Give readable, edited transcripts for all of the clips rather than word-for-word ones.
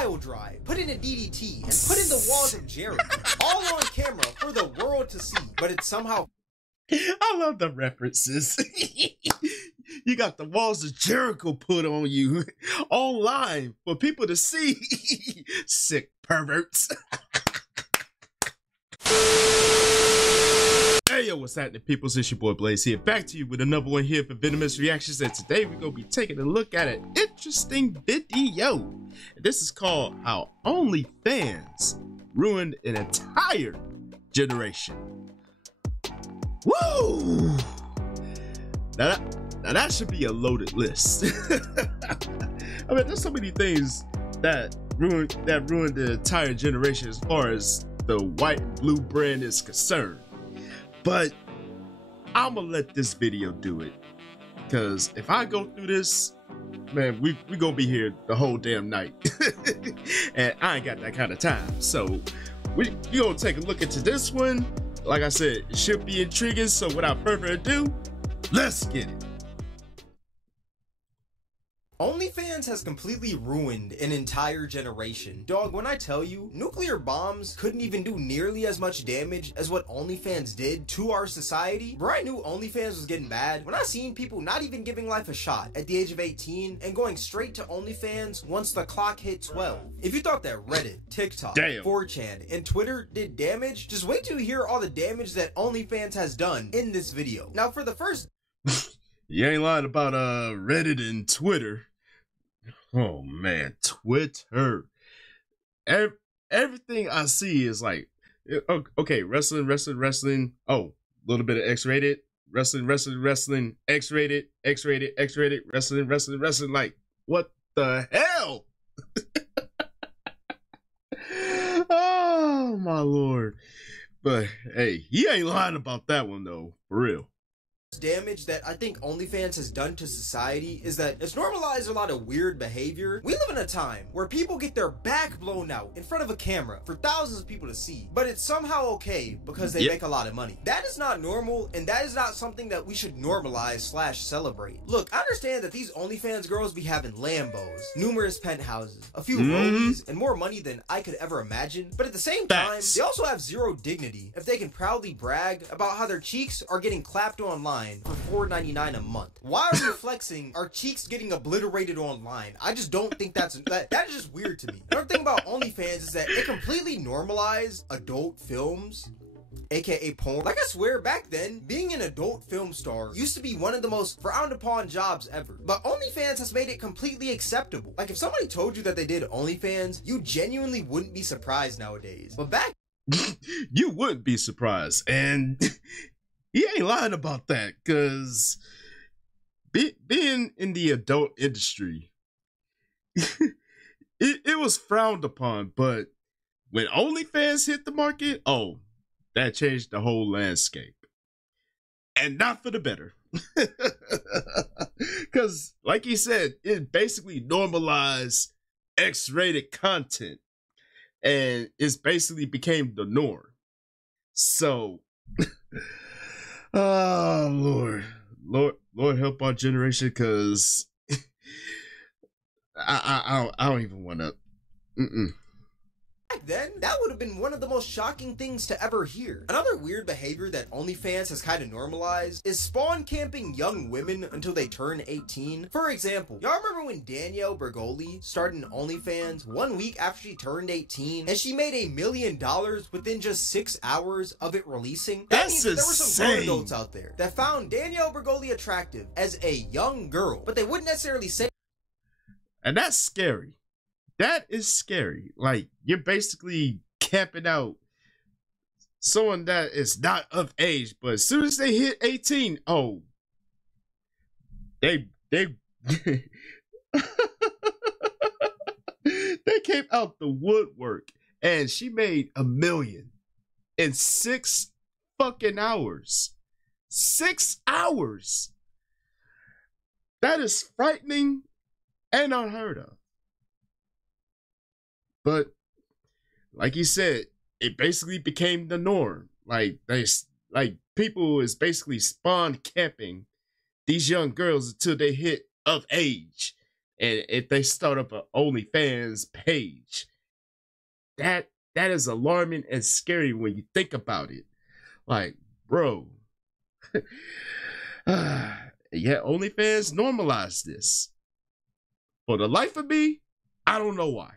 pile drive, put in a DDT, and put in the walls of Jericho, all on camera for the world to see, but it's somehow... I love the references. You got the walls of Jericho put on you online for people to see. Sick perverts. Hey yo, what's happening, peoples? It's your boy Blaze here, back to you with another one here for Venomous Reactions, and today we're gonna be taking a look at an interesting video. This is called How OnlyFans Ruined an Entire Generation. Woo! Now that should be a loaded list. I mean, there's so many things that ruined the entire generation as far as the white and blue brand is concerned. But I'm gonna let this video do it, because if I go through this, man, we gonna be here the whole damn night. And I ain't got that kind of time. So we gonna take a look into this one. Like I said, it should be intriguing, so without further ado, let's get it. OnlyFans has completely ruined an entire generation. Dog, when I tell you, nuclear bombs couldn't even do nearly as much damage as what OnlyFans did to our society. Bro, I knew OnlyFans was getting bad when I seen people not even giving life a shot at the age of 18 and going straight to OnlyFans once the clock hit 12. If you thought that Reddit, TikTok, 4chan, and Twitter did damage, just wait till you hear all the damage that OnlyFans has done in this video. Now, for the first... You ain't lying about Reddit and Twitter. Oh man, Twitter. Everything I see is like, okay, wrestling. Oh, a little bit of X-rated. Wrestling, X-rated, wrestling. Like, what the hell? Oh my lord. But hey, he ain't lying about that one though, for real. Damage that I think OnlyFans has done to society is that it's normalized a lot of weird behavior. We live in a time where people get their back blown out in front of a camera for thousands of people to see, but it's somehow okay because they make a lot of money. That is not normal, and that is not something that we should normalize / celebrate. Look, I understand that these OnlyFans girls be having Lambos, numerous penthouses, a few rollies, and more money than I could ever imagine, but at the same time, they also have zero dignity if they can proudly brag about how their cheeks are getting clapped online for $4.99 a month. Why are we flexing our cheeks getting obliterated online? I just don't think that is just weird to me. Another thing about OnlyFans is that it completely normalized adult films, aka porn. Like, I swear, back then, being an adult film star used to be one of the most frowned upon jobs ever. But OnlyFans has made it completely acceptable. Like, if somebody told you that they did OnlyFans, you genuinely wouldn't be surprised nowadays. But back... You wouldn't be surprised, and... He ain't lying about that, because being in the adult industry, it was frowned upon, but when OnlyFans hit the market, oh, that changed the whole landscape. And not for the better. Because, like he said, it basically normalized X-rated content, and it's basically became the norm. So... Oh Lord help our generation, because I don't even want to. Back then, that would have been one of the most shocking things to ever hear. Another weird behavior that OnlyFans has kind of normalized is spawn camping young women until they turn 18. For example, y'all remember when Danielle Bergoli started OnlyFans 1 week after she turned 18, and she made $1 million within just 6 hours of it releasing? That means that there were some grown adults out there that found Danielle Bergoli attractive as a young girl, but they wouldn't necessarily say. And that's scary. That is scary. Like, you're basically camping out someone that is not of age, but as soon as they hit 18, oh, they they came out the woodwork, and she made $1 million in 6 fucking hours. 6 hours. That is frightening and unheard of. But like you said, it basically became the norm. Like people is basically spawn camping these young girls until they hit of age. And if they start up an OnlyFans page, that is alarming and scary when you think about it. Like, bro. Yeah, OnlyFans normalized this. For the life of me, I don't know why.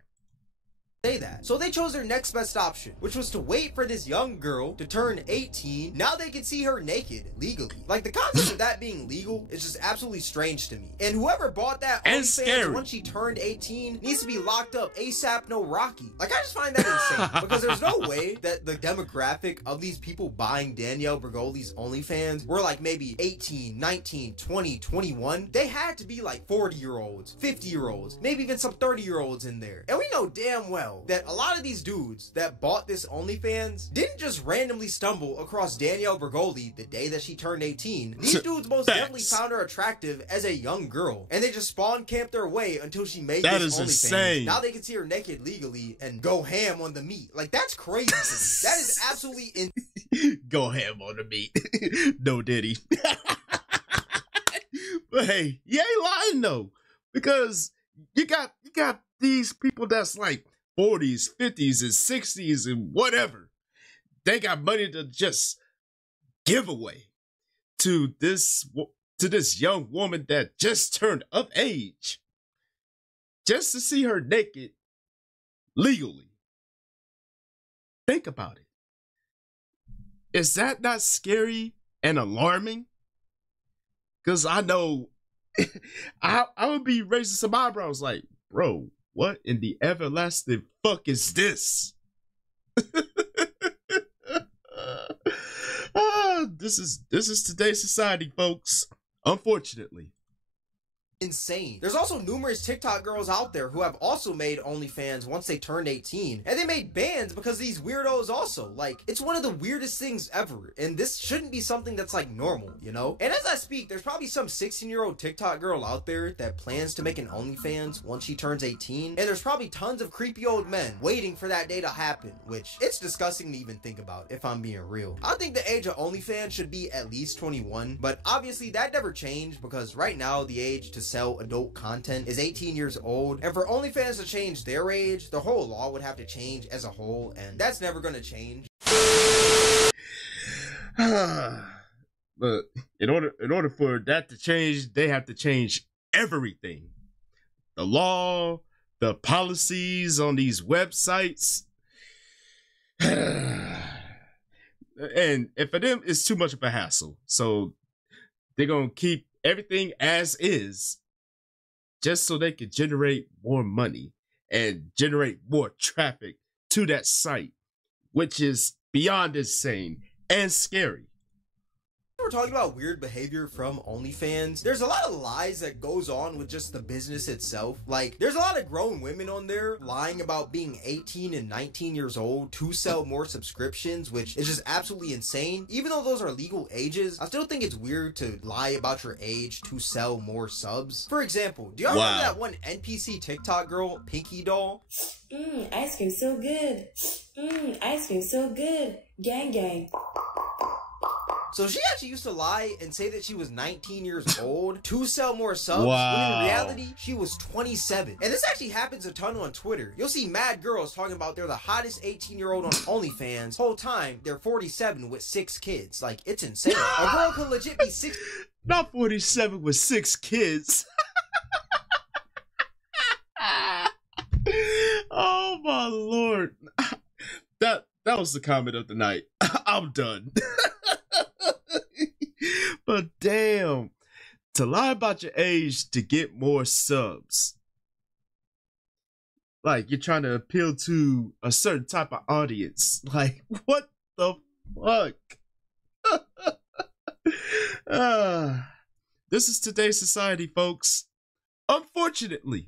Say that. So they chose their next best option, which was to wait for this young girl to turn 18. Now they can see her naked legally. Like, the concept of that being legal is just absolutely strange to me. And whoever bought that OnlyFans once she turned 18 needs to be locked up ASAP no Rocky. Like, I just find that insane because there's no way that the demographic of these people buying Danielle Bregoli's OnlyFans were like maybe 18, 19, 20, 21. They had to be like 40-year-olds, 50-year-olds, maybe even some 30-year-olds in there. And we know damn well that a lot of these dudes that bought this OnlyFans didn't just randomly stumble across Danielle Bregoli the day that she turned 18. These dudes most definitely found her attractive as a young girl, and they just spawn camped their way until she made this OnlyFans. Insane. Now they can see her naked legally and go ham on the meat. Like, that's crazy to me. That is absolutely go ham on the meat. No diddy. But hey, you ain't lying though, because you got these people that's like 40s, 50s, and 60s, and whatever. They got money to just give away to this young woman that just turned of age, just to see her naked legally. Think about it. Is that not scary and alarming? Because I know I would be raising some eyebrows like, bro, what in the everlasting fuck is this? This is today's society, folks. Unfortunately. Insane. There's also numerous TikTok girls out there who have also made OnlyFans once they turned 18, and they made bans because of these weirdos also. Like, it's one of the weirdest things ever, and this shouldn't be something that's like normal, you know? And as I speak, there's probably some 16-year-old TikTok girl out there that plans to make an OnlyFans once she turns 18, and there's probably tons of creepy old men waiting for that day to happen, which it's disgusting to even think about, if I'm being real. I think the age of OnlyFans should be at least 21, but obviously that never changed because right now the age to sell adult content is 18 years old, and for OnlyFans to change their age, the whole law would have to change as a whole, and that's never going to change. But in order for that to change, they have to change everything. The law, the policies on these websites. And for them, it's too much of a hassle. So they're going to keep everything as is, just so they can generate more money and generate more traffic to that site, which is beyond insane and scary. We're talking about weird behavior from OnlyFans. There's a lot of lies that goes on with just the business itself. Like, there's a lot of grown women on there lying about being 18 and 19 years old to sell more subscriptions, which is just absolutely insane. Even though those are legal ages, I still think it's weird to lie about your age to sell more subs. For example, do y'all remember that one NPC TikTok girl, Pinky Doll? Ice cream so good. Ice cream so good. Gang gang. So she actually used to lie and say that she was 19 years old to sell more subs, when in reality, she was 27. And this actually happens a ton on Twitter. You'll see mad girls talking about they're the hottest 18-year-old on OnlyFans. Whole time, they're 47 with 6 kids. Like, it's insane. A girl could legit be 6... Not 47 with 6 kids. Oh my Lord. That was the comment of the night. I'm done. But damn, to lie about your age to get more subs. Like, you're trying to appeal to a certain type of audience. Like, what the fuck? This is today's society, folks. Unfortunately.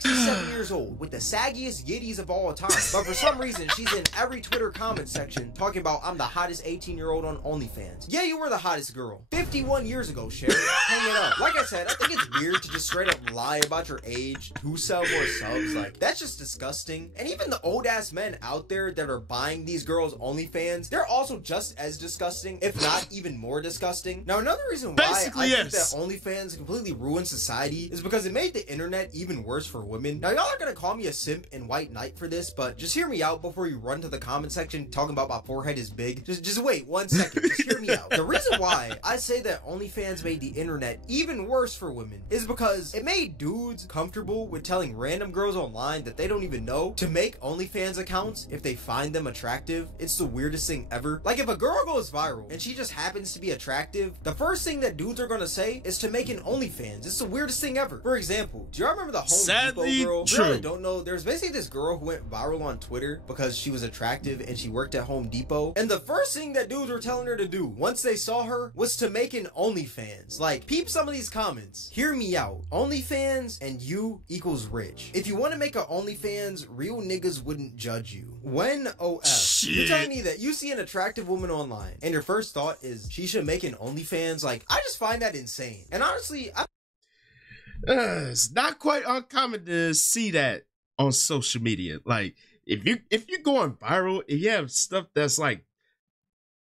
67 years old with the saggiest yitties of all time, but for some reason she's in every Twitter comment section talking about I'm the hottest 18-year-old on OnlyFans. Yeah, you were the hottest girl 51 years ago, Sherry. Hang it up. Like I said, I think it's weird to just straight up lie about your age to sell more subs. Like, that's just disgusting. And even the old ass men out there that are buying these girls OnlyFans, they're also just as disgusting, if not even more disgusting. Now, another reason why I think that OnlyFans completely ruined society is because it made the internet even worse for women. Now, y'all are gonna call me a simp and white knight for this, but just hear me out before you run to the comment section talking about my forehead is big. Just wait 1 second. Just hear me out. The reason why I say that OnlyFans made the internet even worse for women is because it made dudes comfortable with telling random girls online that they don't even know to make OnlyFans accounts if they find them attractive. It's the weirdest thing ever. Like, if a girl goes viral and she just happens to be attractive, the first thing that dudes are gonna say is to make an OnlyFans. It's the weirdest thing ever. For example, do y'all remember the Home Depot girl? True. I don't know. There's basically this girl who went viral on Twitter because she was attractive and she worked at Home Depot. And the first thing that dudes were telling her to do once they saw her was to make an OnlyFans. Like, peep some of these comments. Hear me out. OnlyFans and you equals rich. If you want to make an OnlyFans, real niggas wouldn't judge you. When OF, Shit. you're telling me that you see an attractive woman online and your first thought is she should make an OnlyFans? Like, I just find that insane. And honestly, it's not quite uncommon to see that on social media. Like, if you're going viral, if you have stuff that's like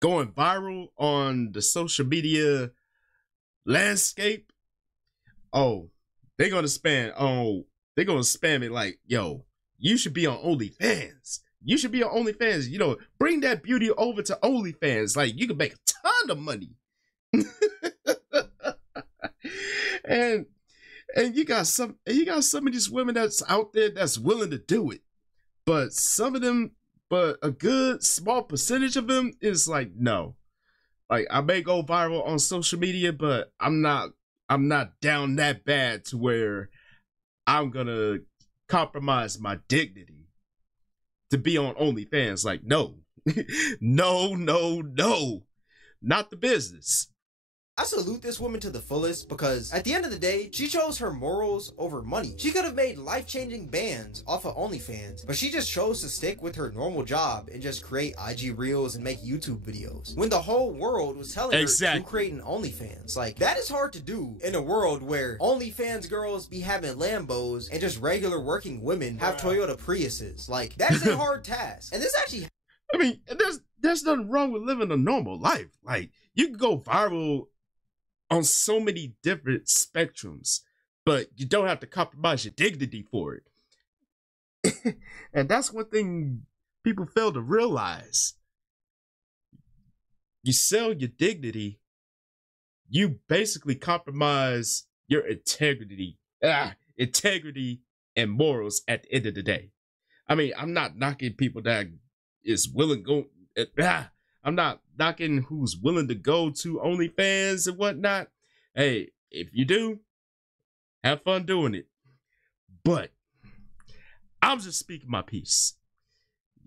going viral on the social media landscape, they're gonna spam it like, yo, you should be on OnlyFans. You should be on OnlyFans. You know, bring that beauty over to OnlyFans. Like, you can make a ton of money. and you got some of these women that's out there that's willing to do it. But a good small percentage of them is like, no. Like, I may go viral on social media, but I'm not down that bad to where I'm gonna compromise my dignity to be on OnlyFans. Like, no. no, not the business. I salute this woman to the fullest because at the end of the day, she chose her morals over money. She could have made life-changing bands off of OnlyFans, but she just chose to stick with her normal job and just create IG Reels and make YouTube videos when the whole world was telling her to create an OnlyFans. Like, that is hard to do in a world where OnlyFans girls be having Lambos and just regular working women have Toyota Priuses. Like, that is a hard task. And this actually... I mean, there's nothing wrong with living a normal life. Like, you can go viral on so many different spectrums, but you don't have to compromise your dignity for it. And that's one thing people fail to realize. You sell your dignity, you basically compromise your integrity and morals at the end of the day. I mean, I'm not knocking people that is willing to go. I'm not knocking who's willing to go to OnlyFans and whatnot. Hey, if you do, have fun doing it. But I'm just speaking my piece.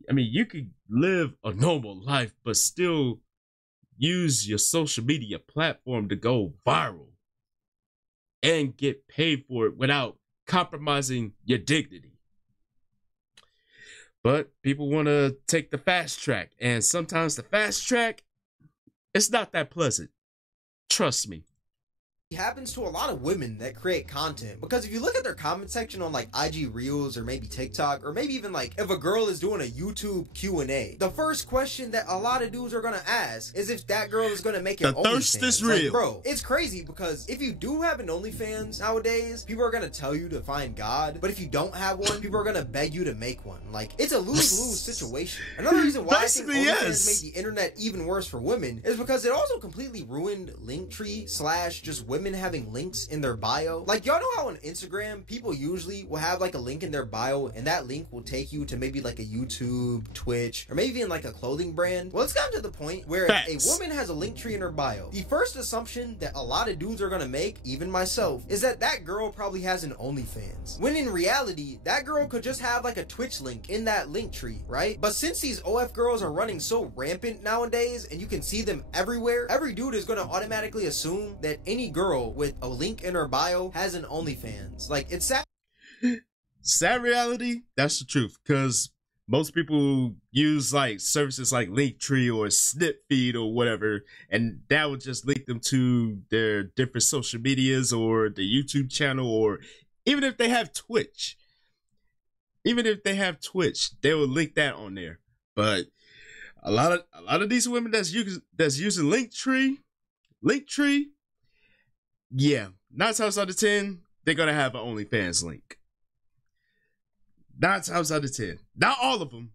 I mean, you could live a normal life, but still use your social media platform to go viral and get paid for it without compromising your dignity. But people want to take the fast track, and sometimes the fast track, it's not that pleasant. Trust me. It happens to a lot of women that create content, because if you look at their comment section on like IG Reels or maybe TikTok, or maybe even like if a girl is doing a YouTube Q&A, the first question that a lot of dudes are gonna ask is if that girl is gonna make an OnlyFans. The thirst is real. Like, bro, it's crazy because if you do have an OnlyFans nowadays, people are gonna tell you to find God, but if you don't have one, people are gonna beg you to make one. Like, it's a lose-lose situation. Another reason why I think OnlyFans made the internet even worse for women is because it also completely ruined Linktree / just women having links in their bio. Like, y'all know how on Instagram people usually will have like a link in their bio and that link will take you to maybe like a YouTube, Twitch, or maybe even like a clothing brand? Well, it's gotten to the point where if a woman has a link tree in her bio, the first assumption that a lot of dudes are gonna make, even myself, is that that girl probably has an OnlyFans. When in reality, that girl could just have like a Twitch link in that link tree, right? But since these OF girls are running so rampant nowadays and you can see them everywhere, every dude is gonna automatically assume that any girl with a link in her bio has an OnlyFans. Like, it's sad. sad reality, that's the truth. Because most people use like services like Linktree or Snipfeed or whatever, and that would just link them to their different social medias or the YouTube channel, or even if they have Twitch. Even if they have Twitch, they will link that on there. But a lot of these women that's using Linktree, yeah, 9 times out of 10, they're gonna have an OnlyFans link. 9 times out of 10. Not all of them,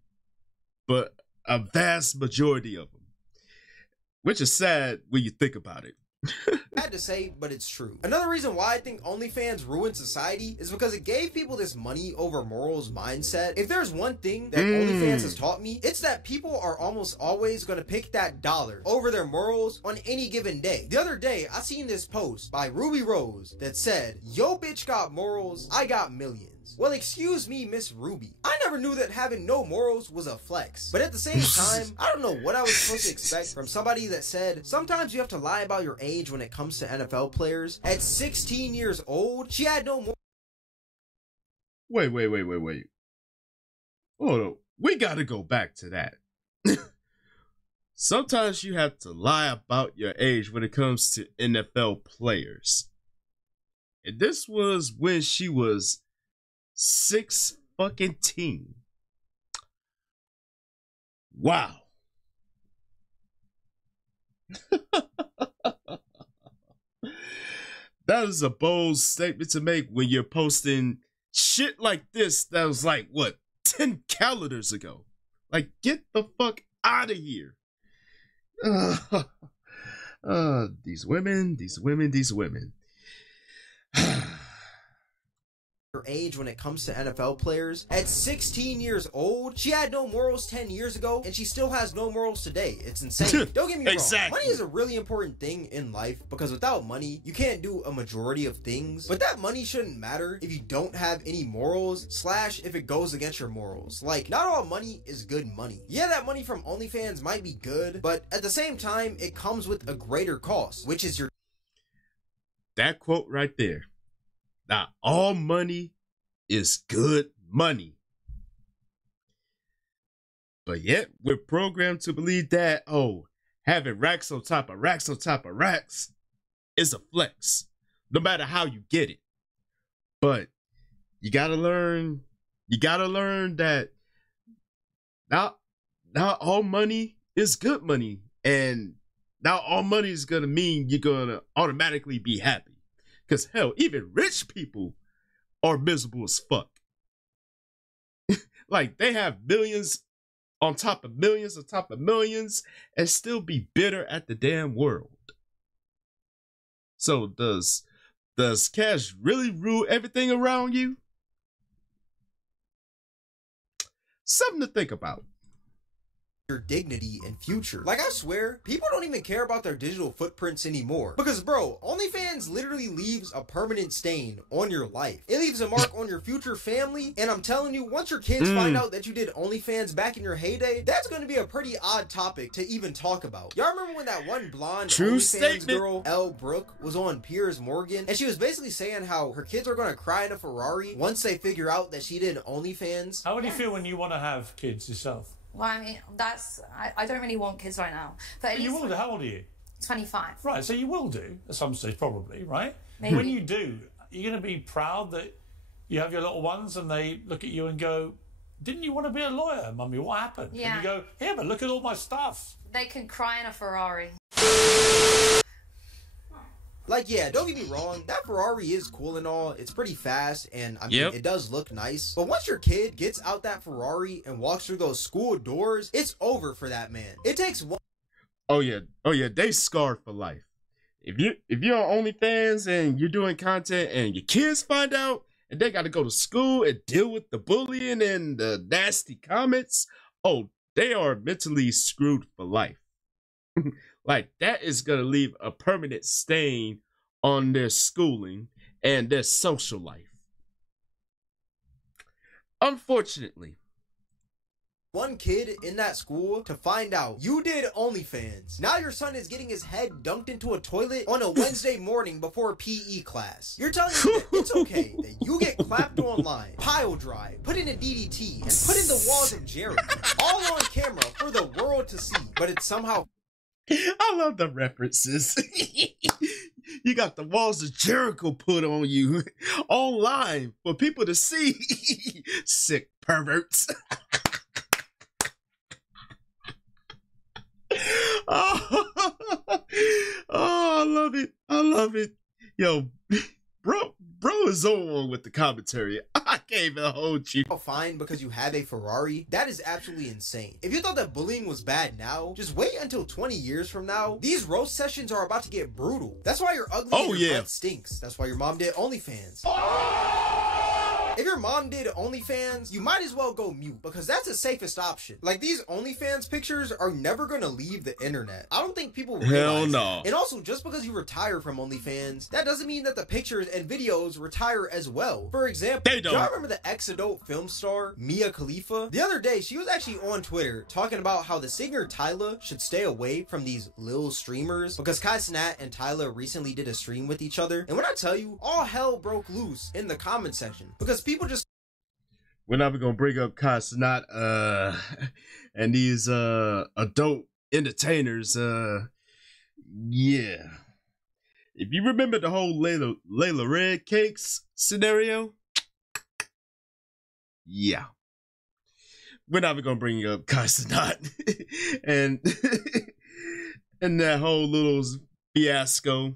but a vast majority of them. Which is sad when you think about it. I had to say, but it's true. Another reason why I think OnlyFans ruined society is because it gave people this money over morals mindset. If there's one thing that OnlyFans has taught me, it's that people are almost always going to pick that dollar over their morals on any given day. The other day, I seen this post by Ruby Rose that said, "Yo bitch got morals, I got millions." Well, excuse me, Miss Ruby. I never knew that having no morals was a flex. But at the same time, I don't know what I was supposed to expect from somebody that said, sometimes you have to lie about your age when it comes to NFL players. At 16 years old, she had no more. Wait. Hold on. We gotta go back to that. Sometimes you have to lie about your age when it comes to NFL players. And this was when she was 6 fucking teen. Wow. That is a bold statement to make when you're posting shit like this that was like, what, 10 calendars ago? Like, get the fuck out of here. These women. Her age when it comes to NFL players. At 16 years old, she had no morals 10 years ago, and she still has no morals today. It's insane. Don't get me wrong. Exactly. Money is a really important thing in life, because without money, you can't do a majority of things. But that money shouldn't matter if you don't have any morals, / if it goes against your morals. Like, not all money is good money. Yeah, that money from OnlyFans might be good, but at the same time, it comes with a greater cost, which is your... That quote right there. Not all money is good money. But yet, we're programmed to believe that, oh, having racks on top of racks on top of racks is a flex, no matter how you get it. But you gotta learn that not all money is good money, and not all money is gonna mean you're gonna automatically be happy. Because hell, even rich people are miserable as fuck. Like, they have millions on top of millions on top of millions and still be bitter at the damn world. So does cash really rule everything around you? Something to think about. Your dignity and future. Like, I swear, people don't even care about their digital footprints anymore. Because, bro, OnlyFans literally leaves a permanent stain on your life. It leaves a mark on your future family, and I'm telling you, once your kids find out that you did OnlyFans back in your heyday, that's going to be a pretty odd topic to even talk about. Y'all remember when that one blonde OnlyFans girl, Elle Brooke, was on Piers Morgan, and she was basically saying how her kids are going to cry in a Ferrari once they figure out that she did OnlyFans? How would you feel when you want to have kids yourself? Well, I mean, I don't really want kids right now. But you will do. How old are you? 25. Right, so you will do at some stage, probably, right? Maybe. When you do, you're going to be proud that you have your little ones and they look at you and go, didn't you want to be a lawyer, Mummy? What happened? Yeah. And you go, yeah, but look at all my stuff. They can cry in a Ferrari. Like, yeah, don't get me wrong, that Ferrari is cool and all, it's pretty fast, and I mean, it does look nice, but once your kid gets out that Ferrari and walks through those school doors, it's over for that man. It takes one... Oh yeah, they scarred for life. If you're on OnlyFans and you're doing content and your kids find out and they got to go to school and deal with the bullying and the nasty comments, oh, they are mentally screwed for life. Like, that is going to leave a permanent stain on their schooling and their social life. Unfortunately, one kid in that school to find out you did OnlyFans. Now your son is getting his head dunked into a toilet on a Wednesday morning before PE class. You're telling me that it's okay that you get clapped online, pile drive, put in a DDT, and put in the walls of Jericho, all on camera for the world to see, but it's somehow... I love the references. You got the walls of Jericho put on you online for people to see. Sick perverts. Oh, I love it. I love it. Yo, bro is on with the commentary. I can't even hold you. Fine because you have a Ferrari? That is absolutely insane. If you thought that bullying was bad now, just wait until 20 years from now. These roast sessions are about to get brutal. That's why you're ugly and your butt stinks. That's why your mom did OnlyFans. If your mom did OnlyFans, you might as well go mute because that's the safest option. Like, these OnlyFans pictures are never gonna leave the internet. I don't think people realize Hell no. that. And also, just because you retire from OnlyFans, that doesn't mean that the pictures and videos retire as well. For example, they don't. Y'all remember the ex-adult film star Mia Khalifa? The other day, she was actually on Twitter talking about how the singer Tyler should stay away from these lil streamers because Kai Cenat and Tyler recently did a stream with each other. And when I tell you, all hell broke loose in the comment section because people just... We're not gonna bring up Kai Cenat, and these adult entertainers. Yeah. If you remember the whole Layla Red Cakes scenario, yeah. We're not gonna bring up Kai Cenat and and that whole little fiasco.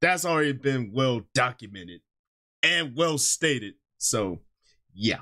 That's already been well documented and well stated. So, yeah.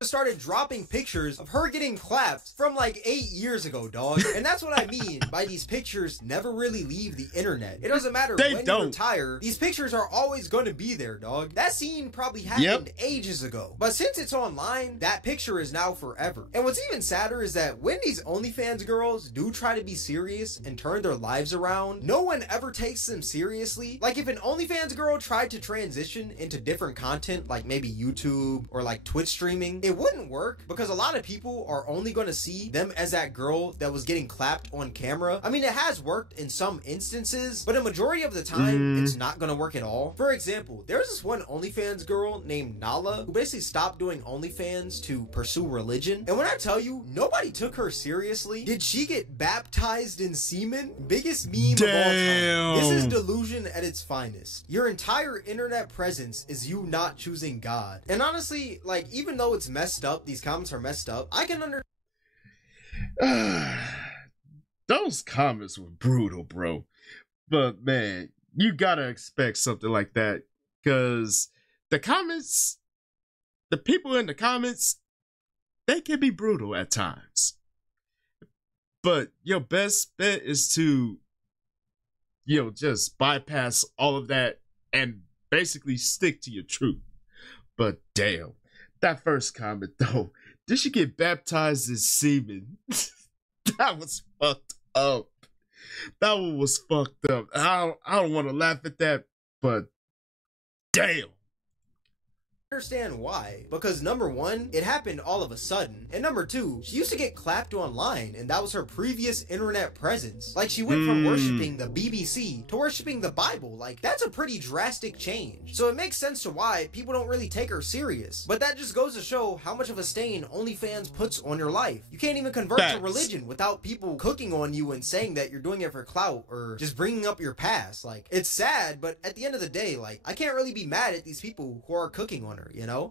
Started dropping pictures of her getting clapped from like 8 years ago, dog. And that's what I mean by these pictures never really leave the internet. It doesn't matter when you retire, these pictures are always going to be there, dog. That scene probably happened ages ago. But since it's online, that picture is now forever. And what's even sadder is that when these OnlyFans girls do try to be serious and turn their lives around, no one ever takes them seriously. Like, if an OnlyFans girl tried to transition into different content, like maybe YouTube or like Twitch streaming, it wouldn't work because a lot of people are only going to see them as that girl that was getting clapped on camera. I mean, it has worked in some instances, but a majority of the time, it's not going to work at all. For example, there's this one OnlyFans girl named Nala who basically stopped doing OnlyFans to pursue religion. And when I tell you, nobody took her seriously. Did she get baptized in semen? Biggest meme of all time. This is delusion at its finest. Your entire internet presence is you not choosing God. And honestly, like, even though it's messed up, these comments are messed up, I can understand. Those comments were brutal, bro. But man, you gotta expect something like that because the comments, the people in the comments, they can be brutal at times. But your best bet is to, just bypass all of that and basically stick to your truth. But damn. That first comment, though, did she get baptized in semen? That was fucked up. That one was fucked up. I don't want to laugh at that, but damn. Understand why, because number one, it happened all of a sudden, and number two, she used to get clapped online, and that was her previous internet presence. Like, she went from worshiping the BBC to worshiping the Bible. Like, that's a pretty drastic change. So it makes sense to why people don't really take her serious. But that just goes to show how much of a stain OnlyFans puts on your life. You can't even convert to religion without people cooking on you and saying that you're doing it for clout or just bringing up your past. Like, it's sad, but at the end of the day, like, I can't really be mad at these people who are cooking on her.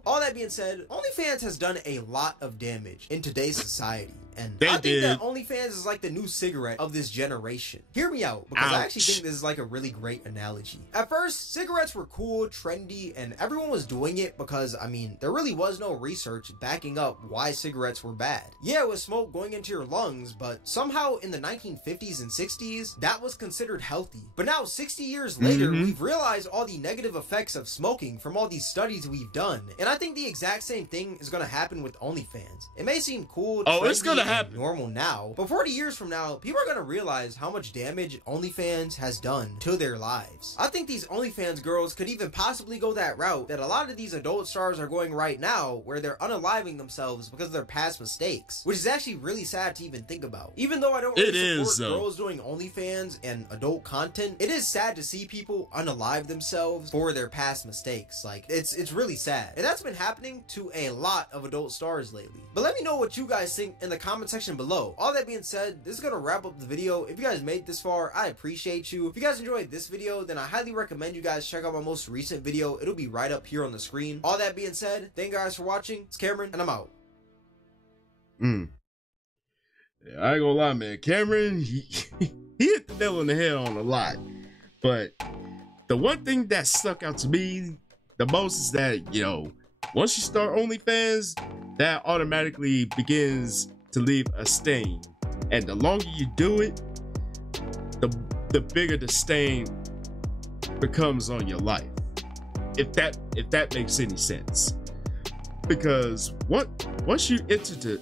All that being said, OnlyFans has done a lot of damage in today's society. And I think that OnlyFans is like the new cigarette of this generation. Hear me out, because I actually think this is like a really great analogy. At first, cigarettes were cool, trendy, and everyone was doing it because, I mean, there really was no research backing up why cigarettes were bad. Yeah, it was smoke going into your lungs, but somehow in the 1950s and 60s, that was considered healthy. But now, 60 years later, we've realized all the negative effects of smoking from all these studies we've done. And I think the exact same thing is gonna happen with OnlyFans. It may seem cool, it's gonna and happen normal now, but 40 years from now, people are gonna realize how much damage OnlyFans has done to their lives. I think these OnlyFans girls could even possibly go that route that a lot of these adult stars are going right now, where they're unaliving themselves because of their past mistakes, which is actually really sad to even think about. Even though I don't really support girls doing OnlyFans and adult content, it is sad to see people unalive themselves for their past mistakes. Like, it's really sad, and that's been happening to a lot of adult stars lately. But let me know what you guys think in the comment section below. All that being said, this is gonna wrap up the video. If you guys made it this far, I appreciate you. If you guys enjoyed this video, then I highly recommend you guys check out my most recent video. It'll be right up here on the screen. All that being said, thank you guys for watching. It's Cameron, and I'm out. Yeah, I ain't gonna lie, man. Cameron, he hit the nail on the head on a lot. But the one thing that stuck out to me the most is that, you know, once you start OnlyFans, that automatically begins to leave a stain. And the longer you do it, the bigger the stain becomes on your life. If that makes any sense. Because once you enter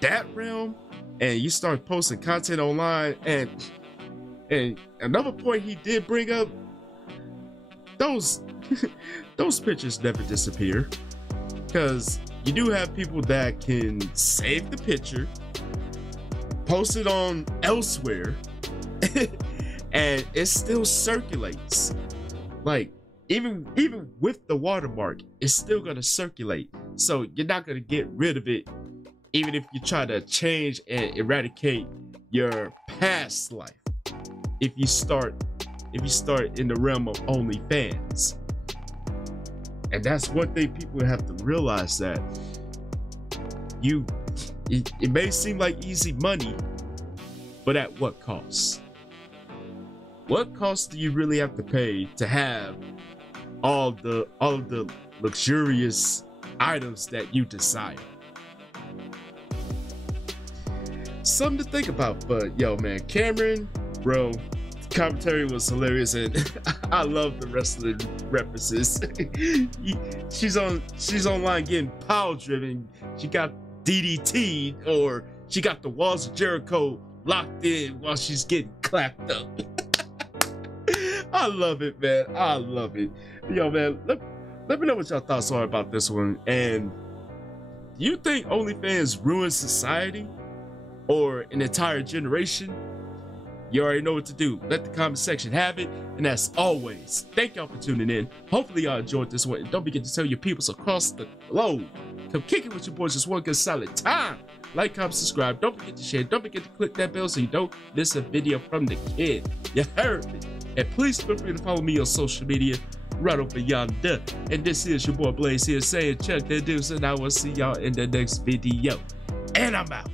that realm and you start posting content online, and another point he did bring up, those pictures never disappear, because you do have people that can save the picture, post it on elsewhere, and it still circulates. Like, even with the watermark, it's still gonna circulate. So you're not gonna get rid of it, even if you try to change and eradicate your past life. If you start in the realm of OnlyFans. And that's one thing people have to realize, that it may seem like easy money, but at what cost? What cost do you really have to pay to have all of the luxurious items that you desire? Something to think about. But yo, man, Cameron, bro, commentary was hilarious, and I love the wrestling references. she's online getting power driven. She got DDT, or she got the walls of Jericho locked in while she's getting clapped up. I love it, man. I love it. Yo, man, let me know what y'all thoughts are about this one. And do you think OnlyFans ruins society or an entire generation? You already know what to do. Let the comment section have it. And as always, thank y'all for tuning in. Hopefully y'all enjoyed this one. And don't forget to tell your peoples across the globe. Come kick it with your boys just one good solid time. Like, comment, subscribe. Don't forget to share. Don't forget to click that bell so you don't miss a video from the kid. You heard me. And please feel free to follow me on social media right over yonder. And this is your boy Blaze here saying check the deuce, and I will see y'all in the next video. And I'm out.